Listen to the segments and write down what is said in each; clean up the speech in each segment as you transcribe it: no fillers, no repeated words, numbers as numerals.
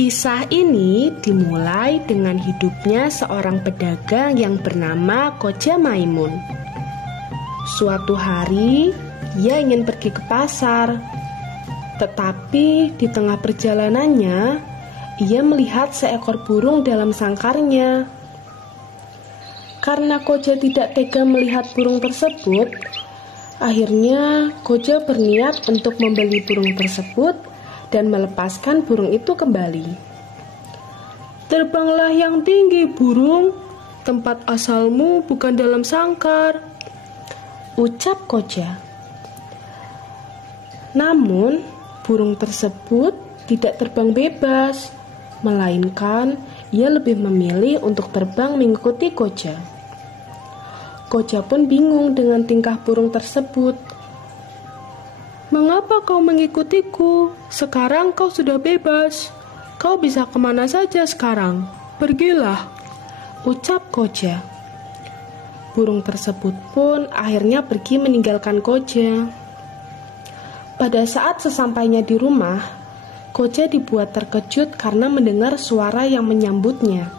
Kisah ini dimulai dengan hidupnya seorang pedagang yang bernama Koja Maimun. Suatu hari, ia ingin pergi ke pasar. Tetapi di tengah perjalanannya, ia melihat seekor burung dalam sangkarnya. Karena Koja tidak tega melihat burung tersebut, akhirnya Koja berniat untuk membeli burung tersebut dan melepaskan burung itu kembali. "Terbanglah yang tinggi, burung. Tempat asalmu bukan dalam sangkar," ucap Koja. Namun, burung tersebut tidak terbang bebas, melainkan ia lebih memilih untuk terbang mengikuti Koja. Koja pun bingung dengan tingkah burung tersebut. "Mengapa kau mengikutiku? Sekarang kau sudah bebas. Kau bisa kemana saja sekarang. Pergilah," ucap Koja. Burung tersebut pun akhirnya pergi meninggalkan Koja. Pada saat sesampainya di rumah, Koja dibuat terkejut karena mendengar suara yang menyambutnya.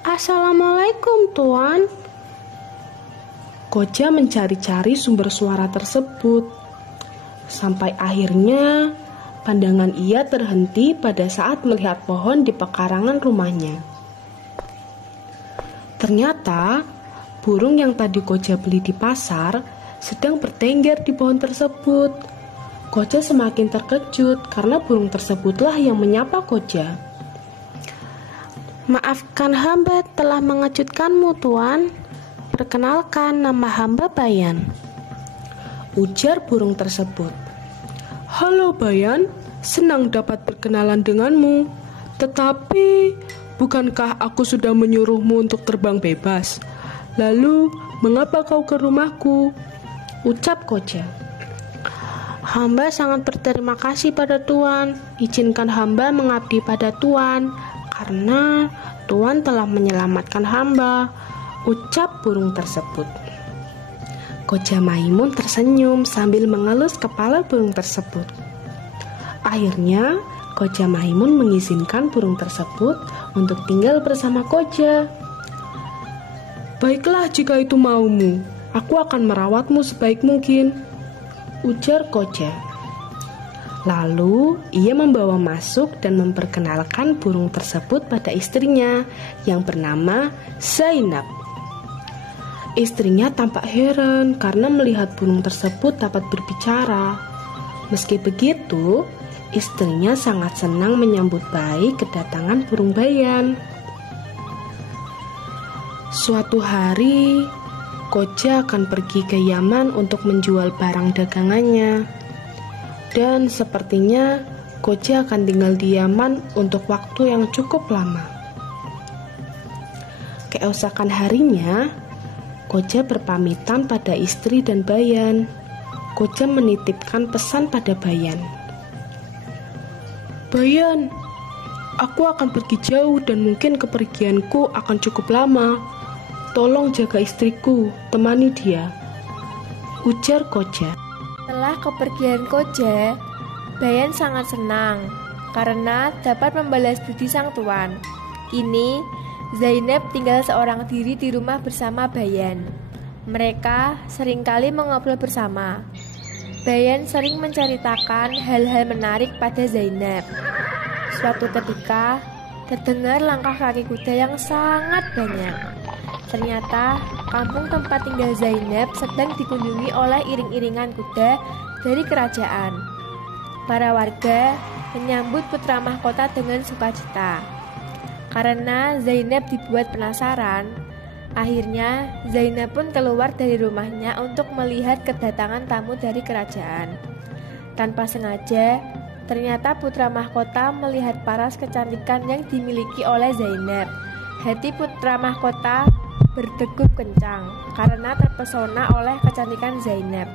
"Assalamualaikum, Tuan." Koja mencari-cari sumber suara tersebut. Sampai akhirnya, pandangan ia terhenti pada saat melihat pohon di pekarangan rumahnya. Ternyata, burung yang tadi Koja beli di pasar sedang bertengger di pohon tersebut. Koja semakin terkejut karena burung tersebutlah yang menyapa Koja. "Maafkan hamba telah mengejutkanmu, Tuan. Perkenalkan, nama hamba Bayan," ujar burung tersebut. "Halo Bayan, senang dapat berkenalan denganmu. Tetapi, bukankah aku sudah menyuruhmu untuk terbang bebas? Lalu, mengapa kau ke rumahku?" ucap Koja. "Hamba sangat berterima kasih pada Tuan. Izinkan hamba mengabdi pada Tuan, karena Tuan telah menyelamatkan hamba," ucap burung tersebut. Koja Maimun tersenyum sambil mengelus kepala burung tersebut. Akhirnya, Koja Maimun mengizinkan burung tersebut untuk tinggal bersama Koja. "Baiklah jika itu maumu, aku akan merawatmu sebaik mungkin," ujar Koja. Lalu, ia membawa masuk dan memperkenalkan burung tersebut pada istrinya yang bernama Zainab. Istrinya tampak heran karena melihat burung tersebut dapat berbicara. Meski begitu, istrinya sangat senang menyambut baik kedatangan burung Bayan. Suatu hari, Koja akan pergi ke Yaman untuk menjual barang dagangannya. Dan sepertinya Koja akan tinggal di Yaman untuk waktu yang cukup lama. Keesokan harinya, Koja berpamitan pada istri dan Bayan. Koja menitipkan pesan pada Bayan. "Bayan, aku akan pergi jauh dan mungkin kepergianku akan cukup lama. Tolong jaga istriku, temani dia," ujar Koja. Setelah kepergian Koja, Bayan sangat senang karena dapat membalas budi sang tuan. Kini, Zainab tinggal seorang diri di rumah bersama Bayan. Mereka seringkali mengobrol bersama. Bayan sering menceritakan hal-hal menarik pada Zainab. Suatu ketika, terdengar langkah kaki kuda yang sangat banyak. Ternyata, kampung tempat tinggal Zainab sedang dikunjungi oleh iring-iringan kuda dari kerajaan. Para warga menyambut putra mahkota dengan sukacita. Karena Zainab dibuat penasaran, akhirnya Zainab pun keluar dari rumahnya untuk melihat kedatangan tamu dari kerajaan. Tanpa sengaja, ternyata putra mahkota melihat paras kecantikan yang dimiliki oleh Zainab. Hati putra mahkota berdegup kencang karena terpesona oleh kecantikan Zainab.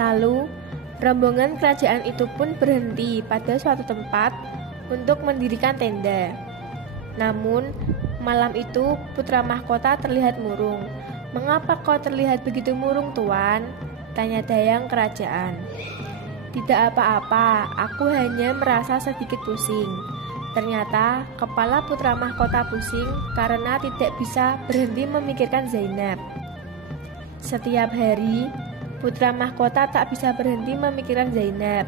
Lalu, rombongan kerajaan itu pun berhenti pada suatu tempat untuk mendirikan tenda. Namun, malam itu putra mahkota terlihat murung. "Mengapa kau terlihat begitu murung, Tuan?" tanya dayang kerajaan. Tidak apa-apa, aku hanya merasa sedikit pusing. Ternyata kepala putra mahkota pusing karena tidak bisa berhenti memikirkan Zainab. Setiap hari, putra mahkota tak bisa berhenti memikirkan Zainab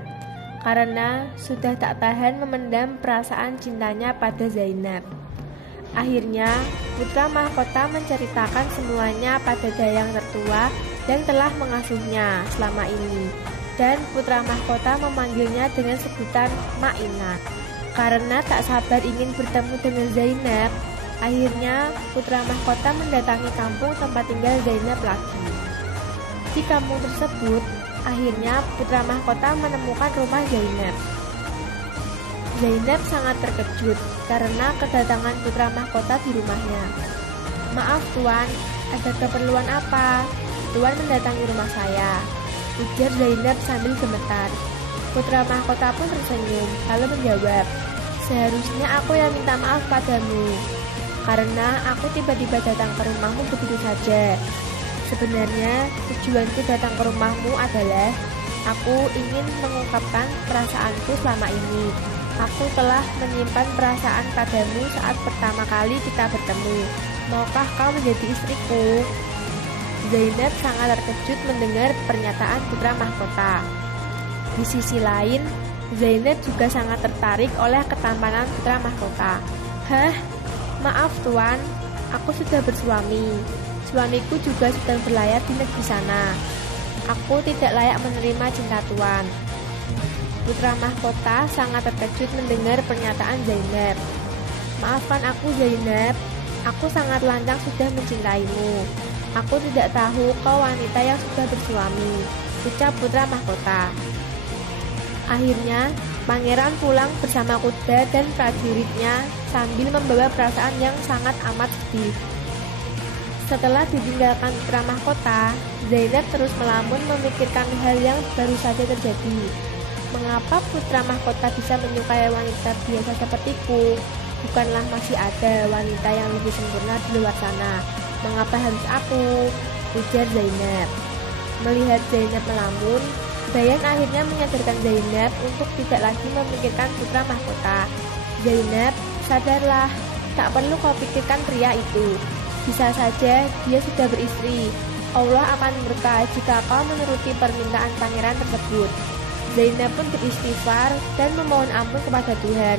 karena sudah tak tahan memendam perasaan cintanya pada Zainab. Akhirnya, putra mahkota menceritakan semuanya pada dayang tertua yang telah mengasuhnya selama ini. Dan putra mahkota memanggilnya dengan sebutan Maina. Karena tak sabar ingin bertemu dengan Zainab, akhirnya putra mahkota mendatangi kampung tempat tinggal Zainab lagi. Di kampung tersebut, akhirnya putra mahkota menemukan rumah Zainab. Zainab sangat terkejut karena kedatangan putra mahkota di rumahnya. "Maaf tuan, ada keperluan apa? Tuan mendatangi rumah saya," ujar Zainab sambil gemetar. Putra mahkota pun tersenyum, lalu menjawab, "Seharusnya aku yang minta maaf padamu, karena aku tiba-tiba datang ke rumahmu begitu saja. Sebenarnya tujuanku datang ke rumahmu adalah aku ingin mengungkapkan perasaanku selama ini. Aku telah menyimpan perasaan padamu saat pertama kali kita bertemu. Maukah kau menjadi istriku?" Zainab sangat terkejut mendengar pernyataan putra mahkota. Di sisi lain, Zainab juga sangat tertarik oleh ketampanan putra mahkota. "Hah? Maaf tuan, aku sudah bersuami. Suamiku juga sedang berlayar di negeri sana. Aku tidak layak menerima cinta tuan." Putra mahkota sangat terkejut mendengar pernyataan Zainab. "Maafkan aku Zainab, aku sangat lancang sudah mencintaimu. Aku tidak tahu kau wanita yang sudah bersuami," ucap putra mahkota. Akhirnya, pangeran pulang bersama kuda dan prajuritnya sambil membawa perasaan yang sangat amat sedih. Setelah ditinggalkan putra mahkota, Zainab terus melamun memikirkan hal yang baru saja terjadi. Mengapa putra mahkota bisa menyukai wanita biasa sepertiku? Bukanlah masih ada wanita yang lebih sempurna di luar sana? Mengapa harus aku? Ujar Zainab. Melihat Zainab melamun, Bayan akhirnya menyadarkan Zainab untuk tidak lagi memikirkan putra mahkota. "Zainab, sadarlah, tak perlu kau pikirkan pria itu. Bisa saja dia sudah beristri. Allah akan murka jika kau menuruti permintaan pangeran tersebut." Zainab pun beristighfar dan memohon ampun kepada Tuhan.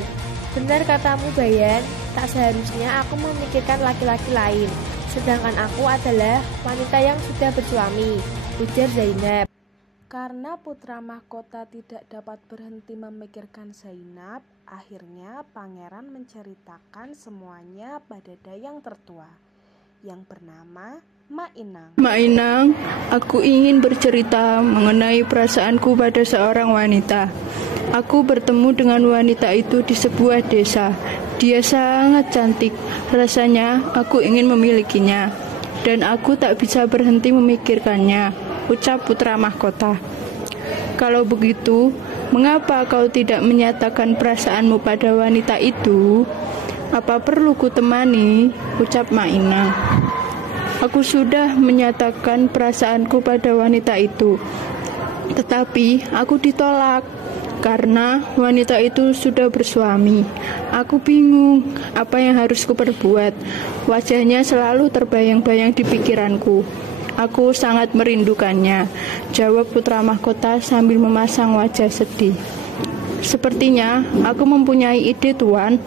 "Benar katamu Bayan, tak seharusnya aku memikirkan laki-laki lain, sedangkan aku adalah wanita yang sudah bersuami," ujar Zainab. Karena putra mahkota tidak dapat berhenti memikirkan Zainab, akhirnya pangeran menceritakan semuanya pada dayang tertua yang bernama Mainang. "Mainang, aku ingin bercerita mengenai perasaanku pada seorang wanita. Aku bertemu dengan wanita itu di sebuah desa. Dia sangat cantik, rasanya aku ingin memilikinya, dan aku tak bisa berhenti memikirkannya," ucap putra mahkota. "Kalau begitu, mengapa kau tidak menyatakan perasaanmu pada wanita itu? Apa perlu kutemani?" ucap Mainang. "Aku sudah menyatakan perasaanku pada wanita itu, tetapi aku ditolak karena wanita itu sudah bersuami. Aku bingung apa yang harus kuperbuat. Wajahnya selalu terbayang-bayang di pikiranku. Aku sangat merindukannya," jawab putra mahkota sambil memasang wajah sedih. "Sepertinya aku mempunyai ide tuan.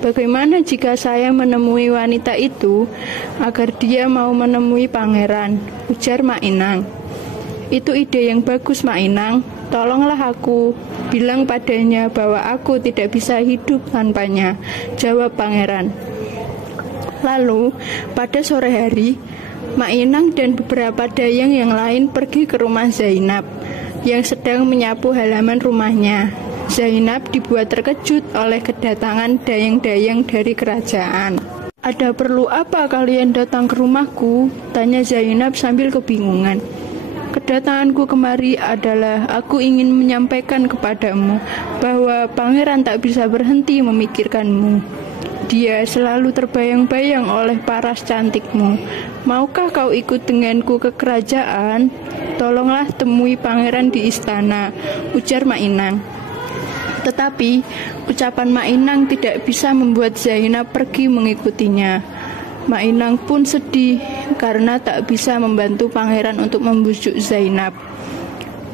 Bagaimana jika saya menemui wanita itu agar dia mau menemui pangeran?" ujar Mainang. "Itu ide yang bagus Mainang. Tolonglah aku, bilang padanya bahwa aku tidak bisa hidup tanpanya," jawab pangeran. Lalu pada sore hari, Mainang dan beberapa dayang yang lain pergi ke rumah Zainab yang sedang menyapu halaman rumahnya. Zainab dibuat terkejut oleh kedatangan dayang-dayang dari kerajaan. "Ada perlu apa kalian datang ke rumahku?" tanya Zainab sambil kebingungan. "Kedatanganku kemari adalah aku ingin menyampaikan kepadamu bahwa pangeran tak bisa berhenti memikirkanmu. Dia selalu terbayang-bayang oleh paras cantikmu. Maukah kau ikut denganku ke kerajaan? Tolonglah temui pangeran di istana, ujar Mak Inang. Tetapi ucapan Mak Inang tidak bisa membuat Zainab pergi mengikutinya. Mak Inang pun sedih karena tak bisa membantu pangeran untuk membujuk Zainab.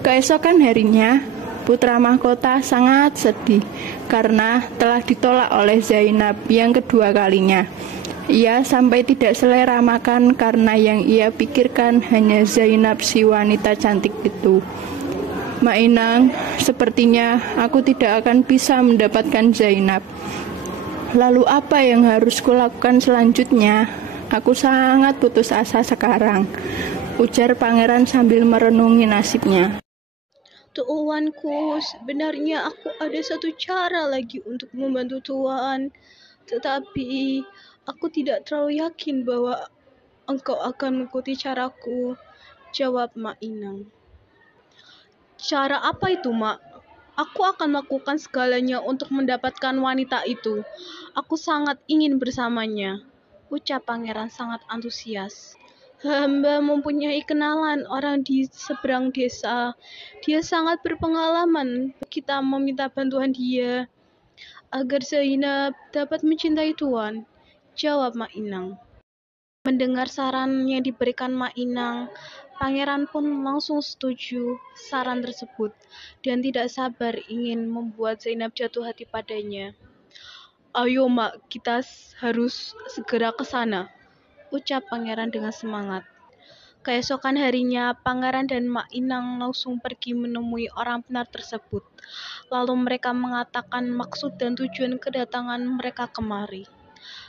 Keesokan harinya, putra mahkota sangat sedih karena telah ditolak oleh Zainab yang kedua kalinya. Ia sampai tidak selera makan karena yang ia pikirkan hanya Zainab si wanita cantik itu. Mak Inang, sepertinya aku tidak akan bisa mendapatkan Zainab. Lalu apa yang harus kulakukan selanjutnya? Aku sangat putus asa sekarang, ujar pangeran sambil merenungi nasibnya. Tuanku, sebenarnya aku ada satu cara lagi untuk membantu Tuan, tetapi aku tidak terlalu yakin bahwa engkau akan mengikuti caraku, jawab Mak Inang. Cara apa itu, Mak? Aku akan melakukan segalanya untuk mendapatkan wanita itu. Aku sangat ingin bersamanya, ucap pangeran sangat antusias. Hamba mempunyai kenalan orang di seberang desa. Dia sangat berpengalaman. Kita meminta bantuan dia agar Zainab dapat mencintai Tuan, jawab Mak Inang. Mendengar saran yang diberikan Mak Inang, pangeran pun langsung setuju saran tersebut dan tidak sabar ingin membuat Zainab jatuh hati padanya. Ayo Mak, kita harus segera ke sana, ucap pangeran dengan semangat. Keesokan harinya, pangeran dan Mak Inang langsung pergi menemui orang pintar tersebut. Lalu mereka mengatakan maksud dan tujuan kedatangan mereka kemari.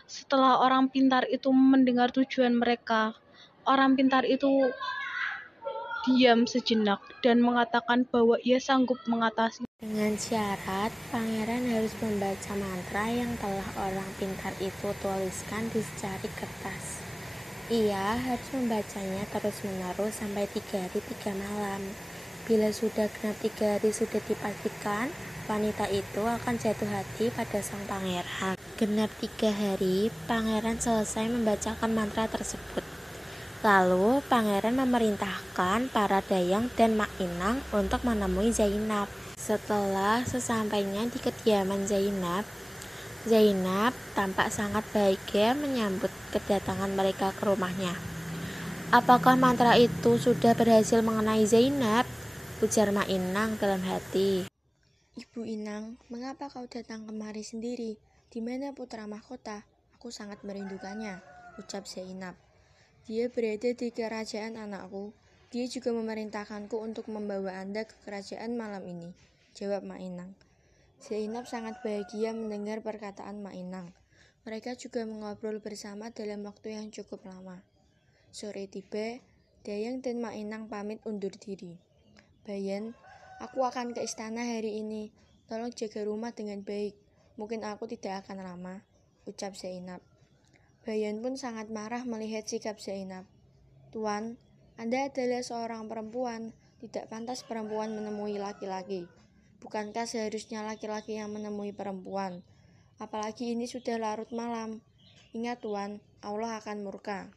Setelah orang pintar itu mendengar tujuan mereka, orang pintar itu diam sejenak dan mengatakan bahwa ia sanggup mengatasi. Dengan syarat, pangeran harus membaca mantra yang telah orang pintar itu tuliskan di secari kertas. Ia harus membacanya terus-menerus sampai 3 hari 3 malam. Bila sudah genap 3 hari sudah dipastikan, wanita itu akan jatuh hati pada sang pangeran. Genap 3 hari, pangeran selesai membacakan mantra tersebut. Lalu, pangeran memerintahkan para dayang dan Mak Inang untuk menemui Zainab. Setelah sesampainya di kediaman Zainab tampak sangat bahagia menyambut kedatangan mereka ke rumahnya. Apakah mantra itu sudah berhasil mengenai Zainab? Ujar Mak Inang dalam hati. Ibu Inang, mengapa kau datang kemari sendiri? Di mana putra mahkota? Aku sangat merindukannya, ucap Zainab. Dia berada di kerajaan anakku. Dia juga memerintahkanku untuk membawa Anda ke kerajaan malam ini, jawab Mak Inang. Zainab sangat bahagia mendengar perkataan Mak Inang. Mereka juga mengobrol bersama dalam waktu yang cukup lama. Sore tiba, Dayang dan Mak Inang pamit undur diri. Bayan, aku akan ke istana hari ini. Tolong jaga rumah dengan baik. Mungkin aku tidak akan lama, ucap Zainab. Bayan pun sangat marah melihat sikap Zainab. Tuan, Anda adalah seorang perempuan. Tidak pantas perempuan menemui laki-laki. Bukankah seharusnya laki-laki yang menemui perempuan? Apalagi ini sudah larut malam. Ingat Tuan, Allah akan murka.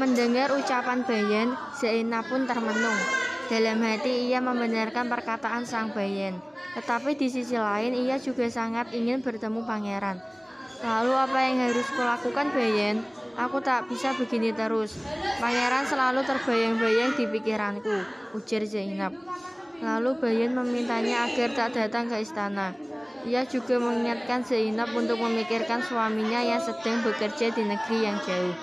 Mendengar ucapan Bayan, Zainab pun termenung. Dalam hati ia membenarkan perkataan sang Bayan. Tetapi di sisi lain ia juga sangat ingin bertemu pangeran. Lalu apa yang harus kulakukan Bayan? Aku tak bisa begini terus. Pangeran selalu terbayang-bayang di pikiranku, ujar Zainab. Lalu Bayan memintanya agar tak datang ke istana. Ia juga mengingatkan Zainab untuk memikirkan suaminya yang sedang bekerja di negeri yang jauh.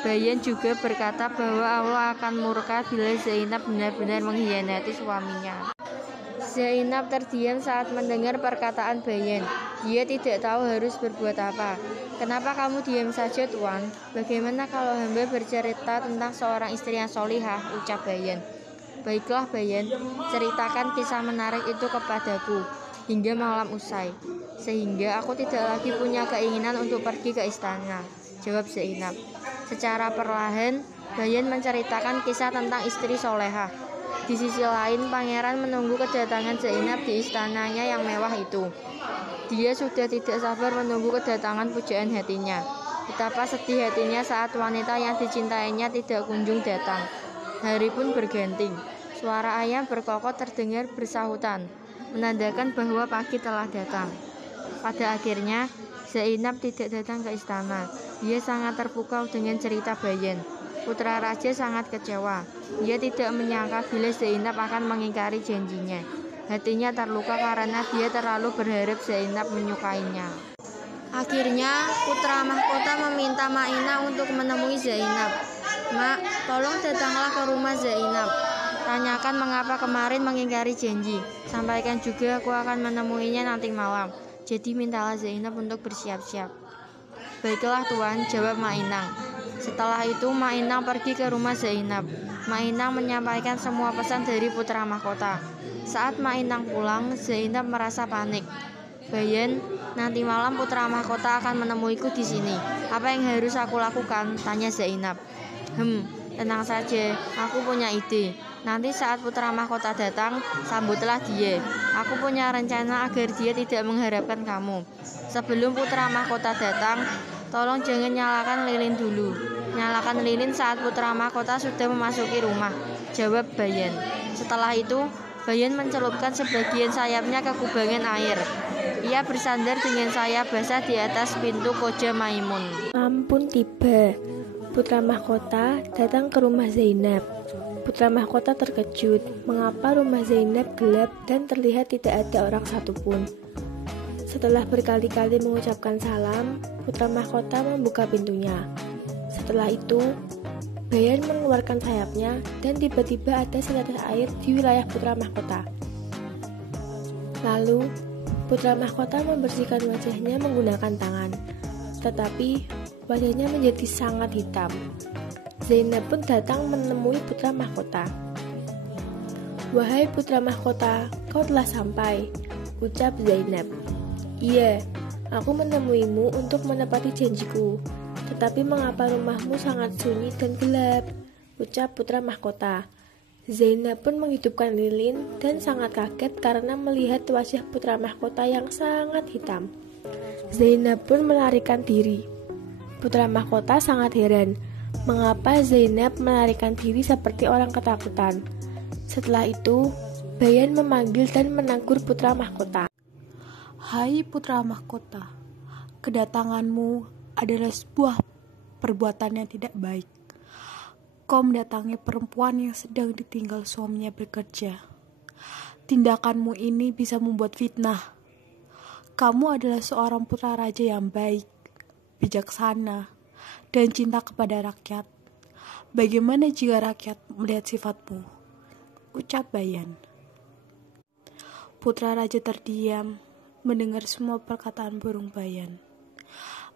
Bayan juga berkata bahwa Allah akan murka bila Zainab benar-benar mengkhianati suaminya. Zainab terdiam saat mendengar perkataan Bayan. Dia tidak tahu harus berbuat apa. Kenapa kamu diam saja, Tuan? Bagaimana kalau hamba bercerita tentang seorang istri yang solihah, ucap Bayan. Baiklah Bayan, ceritakan kisah menarik itu kepadaku hingga malam usai, sehingga aku tidak lagi punya keinginan untuk pergi ke istana, jawab Zainab. Secara perlahan, Bayan menceritakan kisah tentang istri solehah. Di sisi lain, pangeran menunggu kedatangan Zainab di istananya yang mewah itu. Dia sudah tidak sabar menunggu kedatangan pujaan hatinya. Betapa sedih hatinya saat wanita yang dicintainya tidak kunjung datang. Hari pun berganti. Suara ayam berkokok terdengar bersahutan, menandakan bahwa pagi telah datang. Pada akhirnya, Zainab tidak datang ke istana. Dia sangat terpukau dengan cerita Bayan. Putra raja sangat kecewa. Dia tidak menyangka bila Zainab akan mengingkari janjinya. Hatinya terluka karena dia terlalu berharap Zainab menyukainya. Akhirnya, putra mahkota meminta Ma'ina untuk menemui Zainab. "Mak, tolong datanglah ke rumah Zainab. Tanyakan mengapa kemarin mengingkari janji. Sampaikan juga aku akan menemuinya nanti malam. Jadi mintalah Zainab untuk bersiap-siap." "Baiklah tuan," jawab Ma'inang. Setelah itu Ma'inang pergi ke rumah Zainab. Ma'inang menyampaikan semua pesan dari putra mahkota. Saat Ma'inang pulang, Zainab merasa panik. "Bayan, nanti malam putra mahkota akan menemuiku di sini. Apa yang harus aku lakukan?" tanya Zainab. Tenang saja, aku punya ide. Nanti saat putra mahkota datang, sambutlah dia. Aku punya rencana agar dia tidak mengharapkan kamu. Sebelum putra mahkota datang, tolong jangan nyalakan lilin dulu. Nyalakan lilin saat putra mahkota sudah memasuki rumah, jawab Bayan. Setelah itu, Bayan mencelupkan sebagian sayapnya ke kubangan air. Ia bersandar dengan sayap basah di atas pintu koja Maimun. Malam pun tiba. Putra mahkota datang ke rumah Zainab. Putra mahkota terkejut mengapa rumah Zainab gelap dan terlihat tidak ada orang satupun. Setelah berkali-kali mengucapkan salam, putra mahkota membuka pintunya. Setelah itu, Bayan mengeluarkan sayapnya dan tiba-tiba ada setetes air di wilayah putra mahkota. Lalu, putra mahkota membersihkan wajahnya menggunakan tangan, tetapi wajahnya menjadi sangat hitam. Zainab pun datang menemui putra mahkota. "Wahai putra mahkota, kau telah sampai," ucap Zainab. "Iya, aku menemuimu untuk menepati janjiku. Tetapi mengapa rumahmu sangat sunyi dan gelap?" ucap putra mahkota. Zainab pun menghidupkan lilin dan sangat kaget karena melihat wajah putra mahkota yang sangat hitam. Zainab pun melarikan diri. Putra mahkota sangat heran mengapa Zainab melarikan diri seperti orang ketakutan. Setelah itu, Bayan memanggil dan menegur putra mahkota. "Hai putra mahkota, kedatanganmu adalah sebuah perbuatan yang tidak baik. Kau mendatangi perempuan yang sedang ditinggal suaminya bekerja. Tindakanmu ini bisa membuat fitnah. Kamu adalah seorang putra raja yang baik, bijaksana, dan cinta kepada rakyat. Bagaimana jika rakyat melihat sifatmu?" ucap Bayan. Putra raja terdiam mendengar semua perkataan burung Bayan.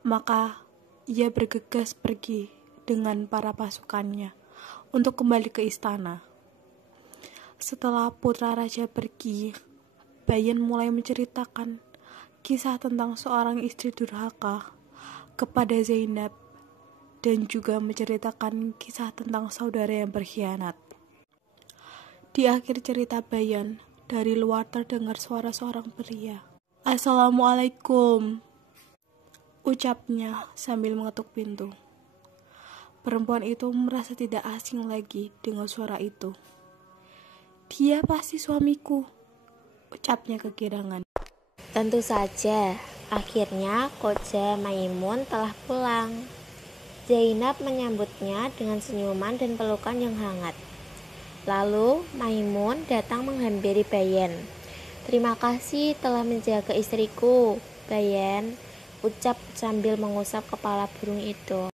Maka ia bergegas pergi dengan para pasukannya untuk kembali ke istana. Setelah putra raja pergi, Bayan mulai menceritakan kisah tentang seorang istri durhaka kepada Zainab dan juga menceritakan kisah tentang saudara yang berkhianat. Di akhir cerita Bayan, dari luar terdengar suara seorang pria. "Assalamualaikum," ucapnya sambil mengetuk pintu. Perempuan itu merasa tidak asing lagi dengan suara itu. "Dia pasti suamiku," ucapnya kegirangan. Tentu saja, akhirnya koja Maimun telah pulang. Zainab menyambutnya dengan senyuman dan pelukan yang hangat. Lalu Maimun datang menghampiri Bayan. "Terima kasih telah menjaga istriku, Bayan," ucap sambil mengusap kepala burung itu.